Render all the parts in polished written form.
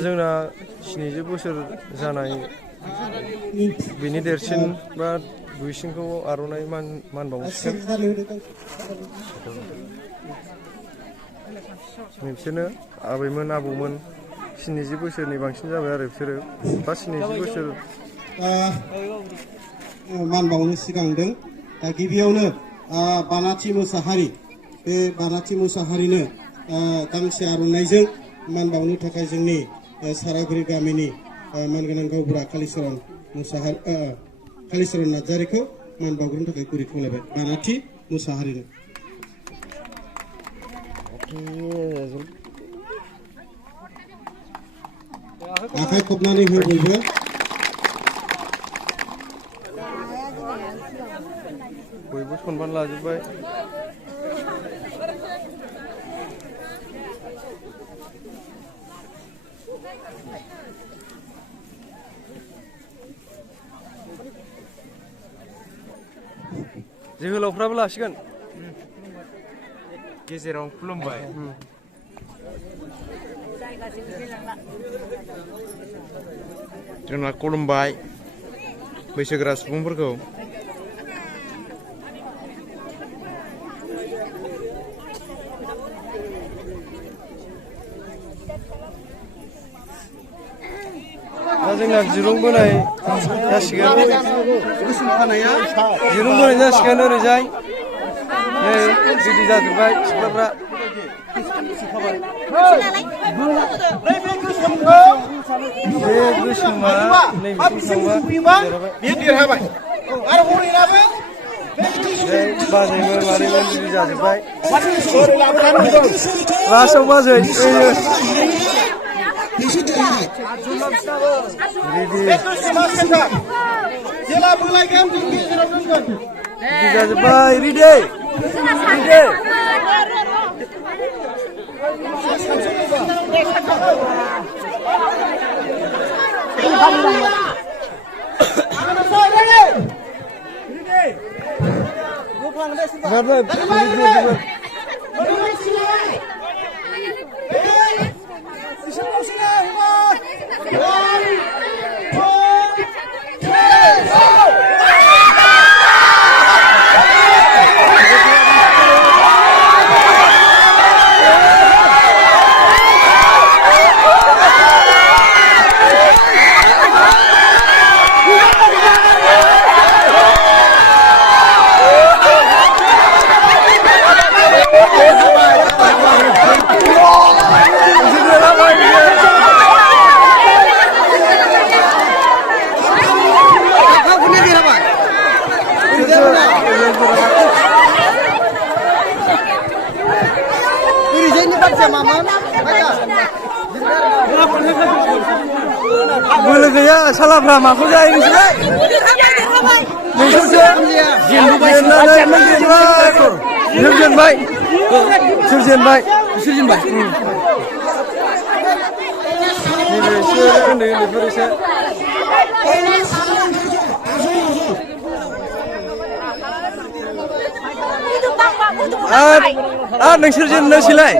जोंना 70 बोसोर जानाय बिनि देरसिन बा दुइसिनखौ आर'नाइ मान बावसिगोन बिसोरनो आबैमोन आबौमोन 70 बोसोरनि बांसिन जाबाय आरो बिसोरो बा 70 बोसोर मान बावनो सिगांदों दा गिबियावनो बानाथि मोसाहारि बे बानाथि मोसाहारिनो गांसे आर'नाइजों मान बावनो थाखाय जोंनि सारागुरि गामिनि मानगोनां गावबुरा कालिचरन नार्जारिखौ मान बावग्रोनो थाखाय गुरै खावलायबाय बानाथि मोसाहारिनो आखाइ खबनानै हो बयबो बयबो सनमान लाजोबबाय जोहोलावफ्राबो लासिगोन गेजेराव खुलुमबाय जोंना खुलुमबाय बैसोगोरा सुबुंफोरखौ दा जोंना दिरुं बोनाय जासिगोन दिरुं बोनाय जासिगोन ओरैजाय नै रेडि जाजोब्बाय सिख्लाफ्रा बे गोसोमा नैबेसिम थांबा देरहाबाय बाजैमोन मादैमोन रेडि जाजोब्बाय लास्टआव बाजै जाजोब्बाय रेडि बोलो गैया सालाफ्रा माखौ जायो नोंसोरलाय नोंसोरसो जेनबाय नैबे एसे उन्दैफोर एसे आरो नोंसोर जेननोसैलाय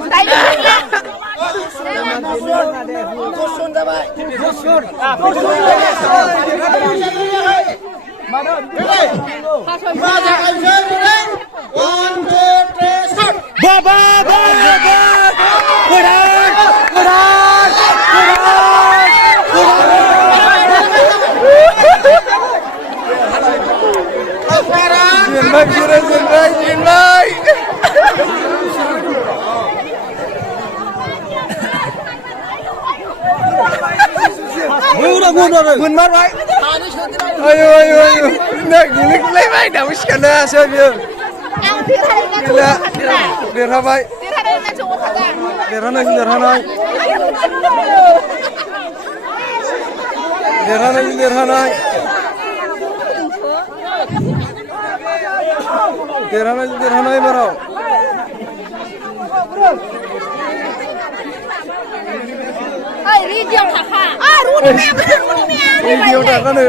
मोनमारबाय आयु आयु आयु गेलेलायबाय दाबो सिखारनो हायासै बियो देरहाबाय देरहानाय बाराव रेडिअ थाखा रेडिअ थाखानो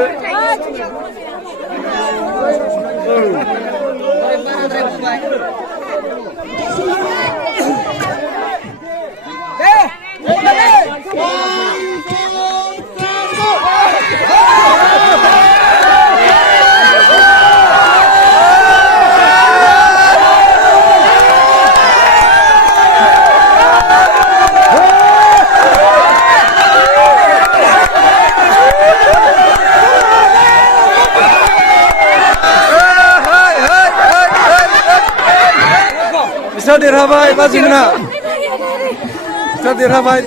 देरहाबाय बाजै मोना बिस्रा देरहाबाय